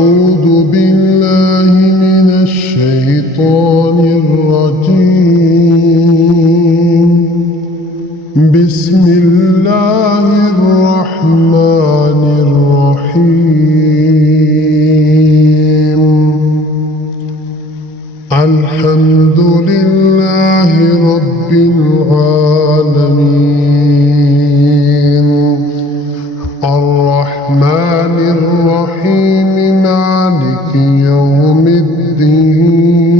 أعوذ بالله من الشيطان الرجيم. بسم الله الرحمن الرحيم. الحمد لله رب العالمين الرحمن الرحيم مالك يوم الدين.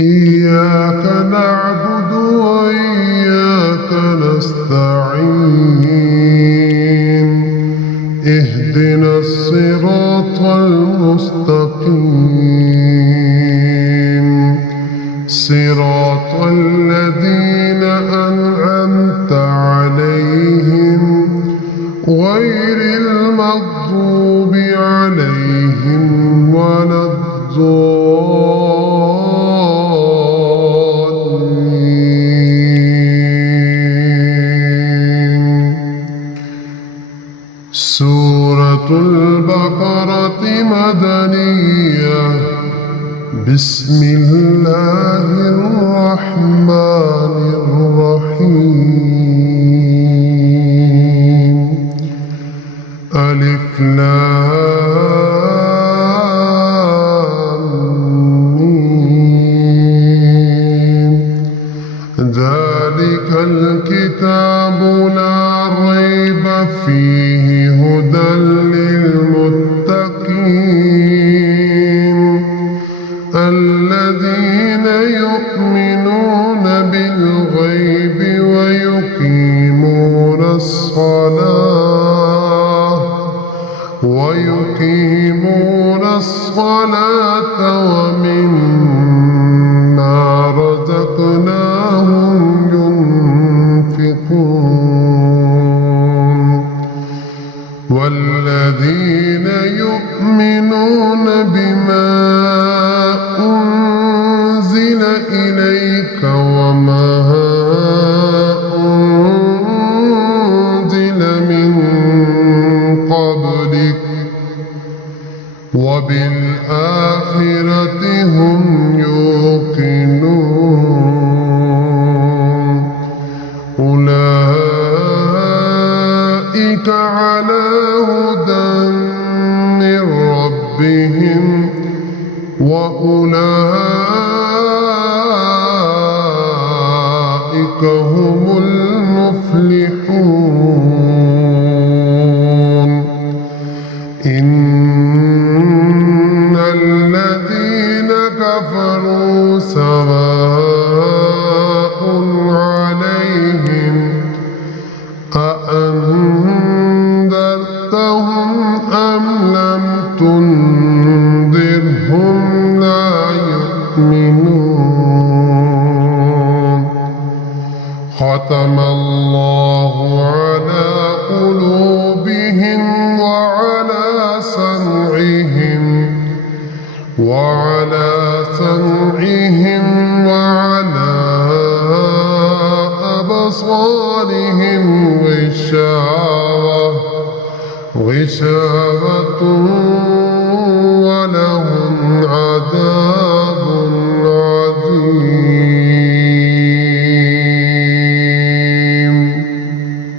إياك نعبد وإياك نستعين. اهدنا الصراط المستقيم صراط الذين أنعمت عليهم غير المغضوب عليهم ولا الضالين. سورة البقرة مدنية. بسم الله الرحمن الرحيم. ألف لام ميم. ذلك الكتاب لا ريب فيه هدى للمتقين الذين يؤمنون بالغيب ويقيمون الصلاة ومما رزقناهم ينفقون. والذين يؤمنون بما أنزل إليك وما أنزل من قبلك وبالآخرة هم يوقنون. أولئك على هدى من ربهم وأولئك هم المفلحون. إن الذين كفروا سواء عليهم أأنذرتهم أم لم تنذرهم لا يؤمنون. ختم الله على قلوبهم وعلى سمعهم وعلى أبصارهم غشاوة